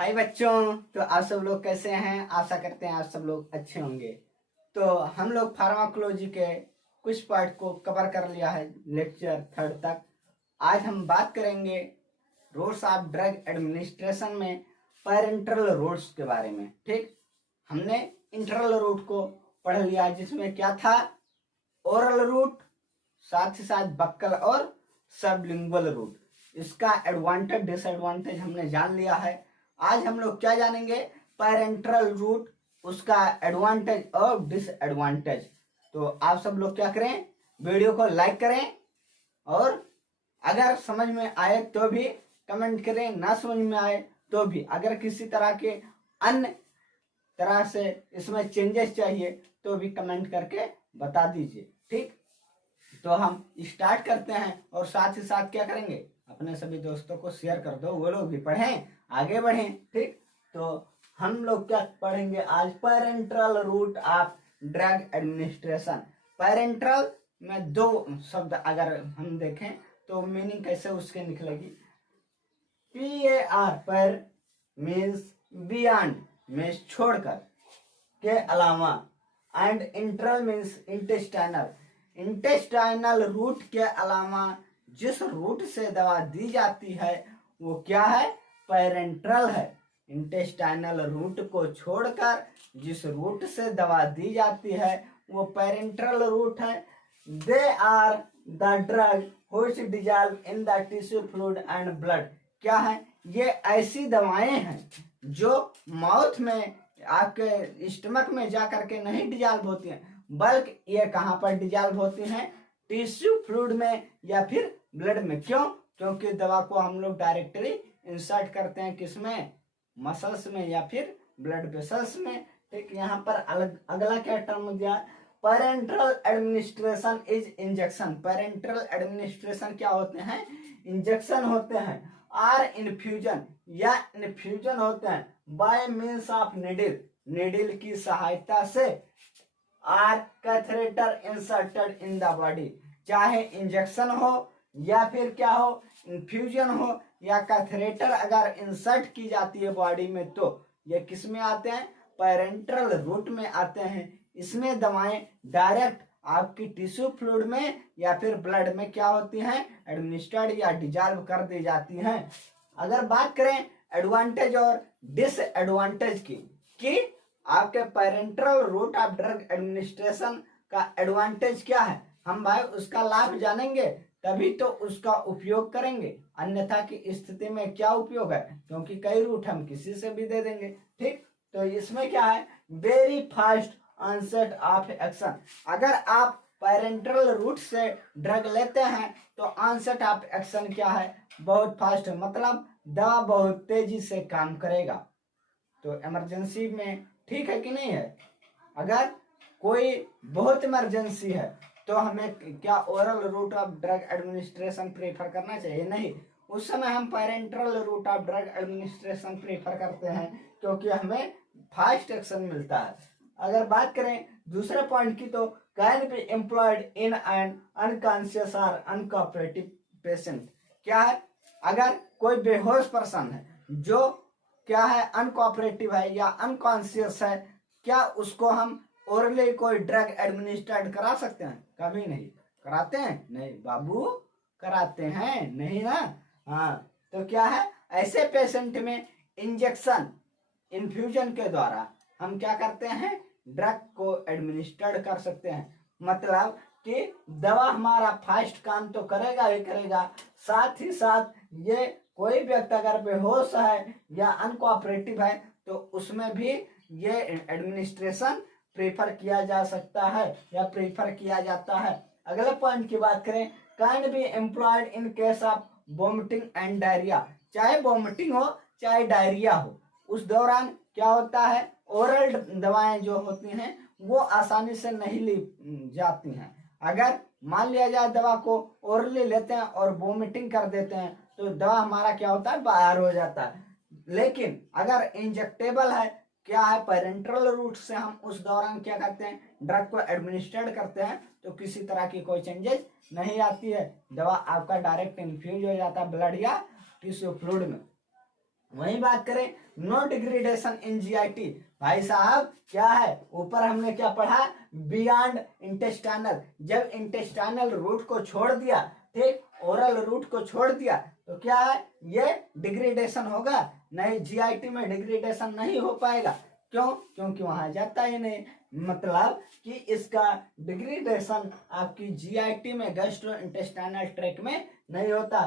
हाय बच्चों। तो आप सब लोग कैसे हैं? आशा करते हैं आप सब लोग अच्छे होंगे। तो हम लोग फार्माकोलॉजी के कुछ पार्ट को कवर कर लिया है लेक्चर 3 तक। आज हम बात करेंगे रूट्स ऑफ ड्रग एडमिनिस्ट्रेशन में पैरेंटरल रूट्स के बारे में। ठीक, हमने इंटरल रूट को पढ़ लिया जिसमें क्या था, ओरल रूट, साथ ही साथ बक्कल और सबलिंगुअल रूट। इसका एडवांटेज डिसएडवांटेज हमने जान लिया है। आज हम लोग क्या जानेंगे, पैरेंटरल रूट, उसका एडवांटेज और डिसएडवांटेज। तो आप सब लोग क्या करें, वीडियो को लाइक करें और अगर समझ में आए तो भी कमेंट करें, ना समझ में आए तो भी अगर किसी तरह के अन्य तरह से इसमें चेंजेस चाहिए तो भी कमेंट करके बता दीजिए। ठीक, तो हम स्टार्ट करते हैं और साथ ही साथ क्या करेंगे, अपने सभी दोस्तों को शेयर कर दो, वो लोग भी पढ़ें, आगे बढ़ें। ठीक, तो हम लोग क्या पढ़ेंगे आज, पैरेंटरल रूट ऑफ ड्रग एडमिनिस्ट्रेशन। पैरेंटरल में दो शब्द अगर हम देखें तो मीनिंग कैसे उसके निकलेगी। PAR पर मीन्स बियॉन्ड, मीन्स छोड़कर, के अलावा, and enteral means intestinal, intestinal route के अलावा जिस रूट से दवा दी जाती है वो क्या है, पैरेंटरल है। इंटेस्टाइनल रूट को छोड़कर जिस रूट से दवा दी जाती है वो पैरेंटरल रूट है। They are the drug which dissolve in the tissue fluid and blood. क्या है, ये ऐसी दवाएं हैं जो माउथ में, आपके स्टमक में जा करके नहीं डिजॉल्व होती हैं, बल्कि ये कहाँ पर डिजॉल्व होती हैं, टिश्यू फ्लूइड में या फिर ब्लड में। क्यों? क्योंकि दवा को हम लोग डायरेक्टली इंसर्ट करते हैं किसमें, मसल्स में या फिर ब्लड वेसल्स में। ठीक, यहाँ पर अगला क्या टर्म दिया, पैरेंटरल एडमिनिस्ट्रेशन इज इंजेक्शन। पैरेंटरल एडमिनिस्ट्रेशन क्या होते हैं, इंजेक्शन होते हैं। आर इन्फ्यूजन, या इन्फ्यूजन होते हैं by means of needle, needle की सहायता से। Or catheter inserted in the body, चाहे इंजेक्शन हो या फिर क्या हो, इन्फ्यूजन हो या कैथेटर अगर इंसर्ट की जाती है बॉडी में तो ये किस में आते हैं, पैरेंटरल रूट में आते हैं। इसमें दवाएं डायरेक्ट आपकी टिश्यू फ्लूइड में या फिर ब्लड में क्या होती हैं, एडमिनिस्टर्ड या डिजॉल्व कर दी जाती हैं। अगर बात करें एडवांटेज और डिसएडवांटेज की, कि आपके पैरेंटरल रूट ऑफ ड्रग एडमिनिस्ट्रेशन का एडवांटेज क्या है, हम भाई उसका लाभ जानेंगे तभी तो उसका उपयोग करेंगे, अन्यथा की स्थिति में क्या उपयोग है, क्योंकि कई रूट हम किसी से भी दे देंगे। ठीक, तो इसमें क्या है, very fast onset of action. अगर आप पैरेंटरल रूट से ड्रग लेते हैं तो ऑनसेट ऑफ एक्शन क्या है, बहुत फास्ट, मतलब दवा बहुत तेजी से काम करेगा। तो इमरजेंसी में ठीक है कि नहीं है, अगर कोई बहुत इमरजेंसी है तो हमें क्या oral route of drug administration prefer करना चाहिए? नहीं, उस समय हम parenteral route of drug administration prefer करते हैं क्योंकि हमें फास्ट एक्शन मिलता है। अगर बात करें दूसरे पॉइंट की तो can be employed in an unconscious और अनकोऑपरेटिव पेशेंट। क्या है, अगर कोई बेहोश पर्सन है जो क्या है, अनकोऑपरेटिव है या अनकॉन्शियस है, क्या उसको हम ओरली कोई ड्रग एडमिनिस्ट्रेट करा सकते हैं? कभी नहीं कराते हैं, नहीं बाबू, कराते हैं नहीं ना। हाँ, तो क्या है, ऐसे पेशेंट में इंजेक्शन, इन्फ्यूजन के द्वारा हम क्या करते हैं, ड्रग को एडमिनिस्ट्रेट कर सकते हैं। मतलब कि दवा हमारा फास्ट काम तो करेगा ही करेगा, साथ ही साथ ये कोई व्यक्ति अगर बेहोश है या अनकोऑपरेटिव है तो उसमें भी ये एडमिनिस्ट्रेशन प्रेफर किया जा सकता है या प्रेफर किया जाता है। अगले पॉइंट की बात करें, can be employed in case of vomiting and diarrhoea. चाहे वोमिटिंग हो चाहे डायरिया हो, उस दौरान क्या होता है, ओरल दवाएं जो होती हैं वो आसानी से नहीं ली जाती हैं। अगर मान लिया जाए दवा को ओरली लेते हैं और वोमिटिंग कर देते हैं तो दवा हमारा क्या होता है, बाहर हो जाता है। लेकिन अगर इंजेक्टेबल है, क्या है, पैरेंटरल रूट से हम उस दौरान क्या करते हैं, ड्रग को एडमिनिस्ट्रेट करते हैं तो किसी तरह की कोई चेंजेस नहीं आती है, दवा आपका डायरेक्ट इन्फ्यूज हो जाता है ब्लड या टिश्यू फ्लूइड में। वही बात करें नो डिग्रेडेशन इन जीआईटी, भाई साहब क्या है, ऊपर हमने क्या पढ़ा, बियॉन्ड इंटेस्टाइनल, जब इंटेस्टाइनल रूट को छोड़ दिया, ठीक, ओरल रूट को छोड़ दिया, तो क्या है, ये डिग्रेडेशन होगा नहीं, जीआईटी में डिग्रेडेशन नहीं हो पाएगा। क्यों? क्योंकि वहां जाता ही नहीं, मतलब कि इसका डिग्रेडेशन आपकी जीआईटी में गैस्ट्रो इंटेस्टाइनल ट्रैक्ट में नहीं होता।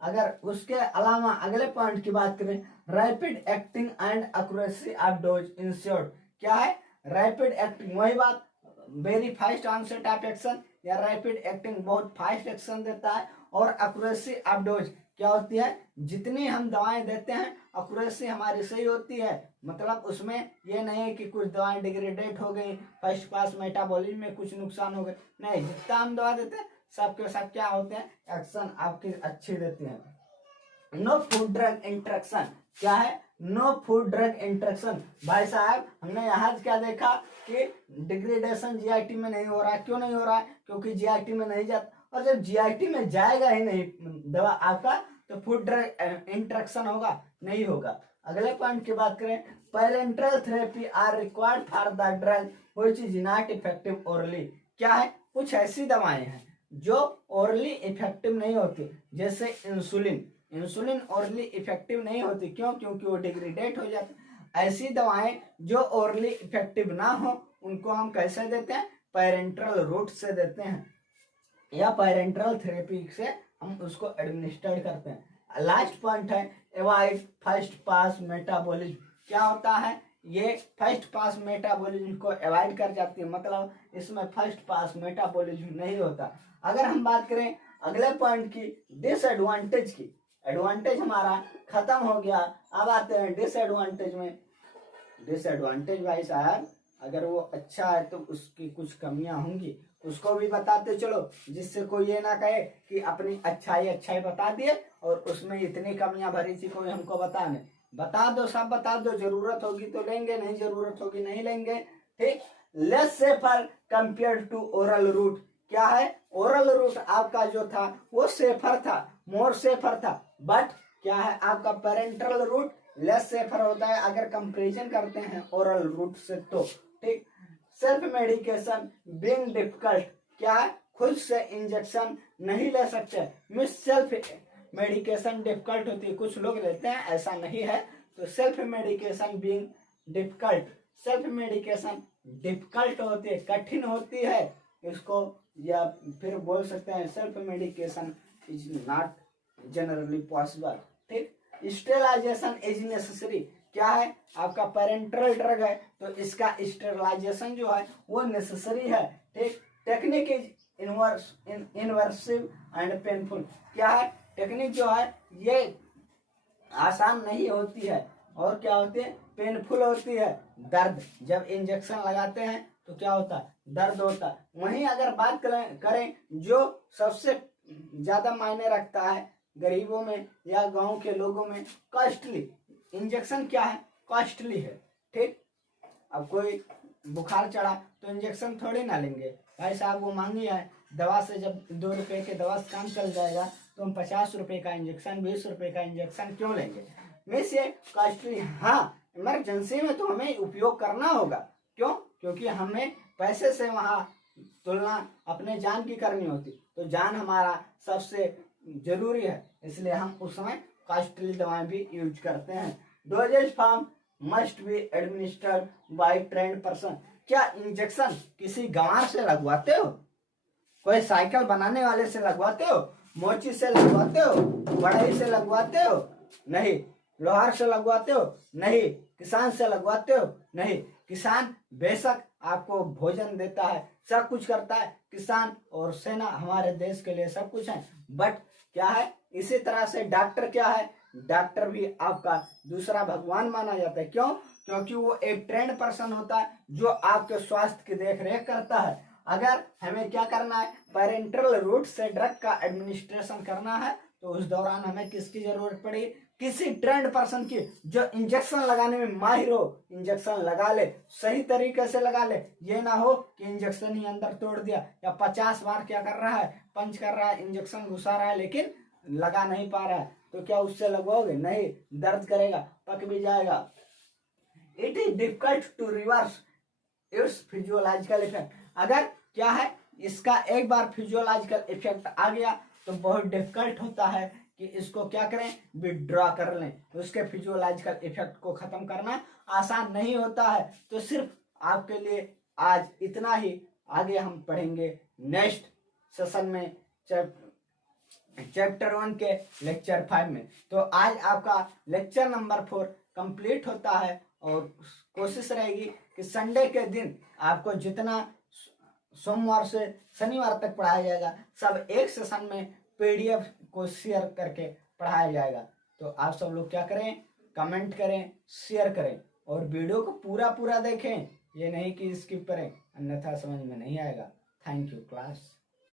अगर उसके अलावा अगले पॉइंट की बात करें, rapid acting and accuracy of dose ensured, क्या है, रैपिड एक्टिंग, वही बात, very fast onset of action या रैपिड एक्टिंग, बहुत फास्ट एक्शन देता है, और एक्यूरेसी ऑफ डोज क्या होती है, जितनी हम दवाएं देते हैं एक्यूरेसी हमारी सही होती है, मतलब उसमें ये नहीं है कि कुछ दवाएं डिग्रेडेट हो गई, फर्स्ट पास मेटाबॉलिज्म में कुछ नुकसान हो गए, नहीं, जितना हम दवा देते हैं सबके सब क्या होते हैं, एक्शन आपकी अच्छी देती है। नो फूड ड्रग इंटरेक्शन, क्या है, नो फूड ड्रग इंटरेक्शन, भाई साहब हमने यहाँ क्या देखा कि डिग्रेडेशन जीआईटी में नहीं हो रहा है, क्यों नहीं हो रहा है, क्योंकि जीआईटी में नहीं जाता, और जब जीआईटी में जाएगा ही नहीं दवा आपका, तो फूड ड्रग इंटरेक्शन होगा नहीं होगा। अगले पॉइंट की बात करें, parental therapy are required for the drug which is not effective orally, क्या है, कुछ ऐसी दवाएं हैं जो ओरली इफेक्टिव नहीं होती, जैसे इंसुलिन, इंसुलिन ओरली इफेक्टिव नहीं होती, क्यों, क्योंकि वो डिग्रेडेट हो जाती, ऐसी दवाएं जो ओरली इफेक्टिव ना हो उनको हम कैसे देते हैं, पैरेंटल रूट से देते हैं, या पैरेंटल थेरेपी से हम उसको एडमिनिस्टर करते हैं। लास्ट पॉइंट है अवॉइड फर्स्ट पास मेटाबॉलिज्म, क्या होता है, ये फर्स्ट पास मेटाबॉलिज्म को अवॉइड कर जाती है, मतलब इसमें फर्स्ट पास मेटाबॉलिज्म नहीं होता। अगर हम बात करें अगले पॉइंट की, डिसएडवांटेज की, एडवांटेज हमारा खत्म हो गया, अब आते हैं डिसएडवांटेज में। डिसएडवांटेज भाई साहब अगर वो अच्छा है तो उसकी कुछ कमियां होंगी, उसको भी बताते चलो, जिससे कोई ये ना कहे कि अपनी अच्छाई बता दिए और उसमें इतनी कमियां भरी थी, कोई हमको बताने, बता दो, सब बता दो, जरूरत होगी तो लेंगे, नहीं जरूरत होगी नहीं लेंगे, ठीक। Less safer compare to oral route, क्या है, ओरल रूट आपका जो था वो सेफर था, मोर सेफर था, बट क्या है आपका पेरेंटल रूट लेस सेफर होता है अगर कंपेरिजन करते हैं ओरल रूट से, तो ठीक। सेल्फ मेडिकेशन बीइंग डिफिकल्ट, क्या है, खुद से इंजेक्शन नहीं ले सकते, मिस सेल्फ मेडिकेशन डिफिकल्ट होती है, कुछ लोग लेते हैं, ऐसा नहीं है, तो self medication being difficult, self medication difficult होती है, कठिन होती है इसको, या फिर बोल सकते हैं self medication is not generally possible, ठीक। स्टेरिलाइजेशन इज नेसेसरी, क्या है, आपका पेरेंटल ड्रग है तो इसका स्टेरिलाइजेशन जो है वो नेसेसरी है, ठीक। टेक्निक इज इनवर्सिव एंड पेनफुल, क्या है, टेक्निक जो है ये आसान नहीं होती है, और क्या होती है, पेनफुल होती है, दर्द, जब इंजेक्शन लगाते हैं तो क्या होता है, दर्द होता है। वहीं अगर बात करें जो सबसे ज्यादा मायने रखता है गरीबों में या गांव के लोगों में, कॉस्टली, इंजेक्शन क्या है, कॉस्टली है, ठीक। अब कोई बुखार चढ़ा तो इंजेक्शन थोड़ी ना लेंगे भाई साहब, वो महंगी है, दवा से जब 2 रुपए के दवा से काम चल जाएगा तो हम 50 रुपए का इंजेक्शन, 20 रुपए का इंजेक्शन क्यों लेंगे, मीन्स ये कॉस्टली। हाँ, इमरजेंसी में तो हमें उपयोग करना होगा, क्यों, क्योंकि हमें पैसे से वहां तुलना अपने जान की करनी होती, तो जान हमारा सबसे जरूरी है, इसलिए हम उस समय कॉस्टली दवाएं भी यूज करते हैं। Dosage form must be administered by trained person, क्या इंजेक्शन किसी गंवार से लगवाते हो, कोई साइकिल बनाने वाले से लगवाते हो, मोची से लगवाते हो, बढ़ई से लगवाते हो, नहीं, लोहार से लगवाते हो, नहीं, किसान से लगवाते हो, नहीं, किसान बेशक आपको भोजन देता है, सब कुछ करता है, किसान और सेना हमारे देश के लिए सब कुछ है, बट क्या है, इसी तरह से डॉक्टर क्या है, डॉक्टर भी आपका दूसरा भगवान माना जाता है, क्यों, क्योंकि वो एक ट्रेंड पर्सन होता है जो आपके स्वास्थ्य की देख रेख करता है। अगर हमें क्या करना है, पेरेंटल रूट से ड्रग का एडमिनिस्ट्रेशन करना है, तो उस दौरान हमें किसकी जरूरत पड़ेगी, किसी ट्रेंड पर्सन की जो इंजेक्शन लगाने में माहिर हो, इंजेक्शन लगा ले, सही तरीके से लगा ले, ये ना हो कि इंजेक्शन ही अंदर तोड़ दिया, या 50 बार क्या कर रहा है, पंच कर रहा है, इंजेक्शन घुसा रहा है लेकिन लगा नहीं पा रहा है, तो क्या उससे लगवाओगे? नहीं, दर्द करेगा, पक भी जाएगा। It is difficult to reverse its physiological effect. अगर क्या है, इसका एक बार फिजियोलॉजिकल इफेक्ट आ गया तो बहुत डिफिकल्ट होता है कि इसको क्या करें, विड्रॉ कर लें। उसके फिजियोलॉजिकल इफेक्ट को खत्म करना आसान नहीं होता है। तो सिर्फ आपके लिए आज इतना ही। आगे हम पढ़ेंगे नेक्स्ट सेशन में चैप्टर 1 के लेक्चर 5 में। तो आज आपका लेक्चर नंबर 4 कंप्लीट होता है और कोशिश रहेगी कि संडे के दिन आपको जितना सोमवार से शनिवार तक पढ़ाया जाएगा सब एक सेशन में पीडीएफ को शेयर करके पढ़ाया जाएगा। तो आप सब लोग क्या करें, कमेंट करें, शेयर करें और वीडियो को पूरा देखें, ये नहीं कि स्किप करें, अन्यथा समझ में नहीं आएगा। Thank you class.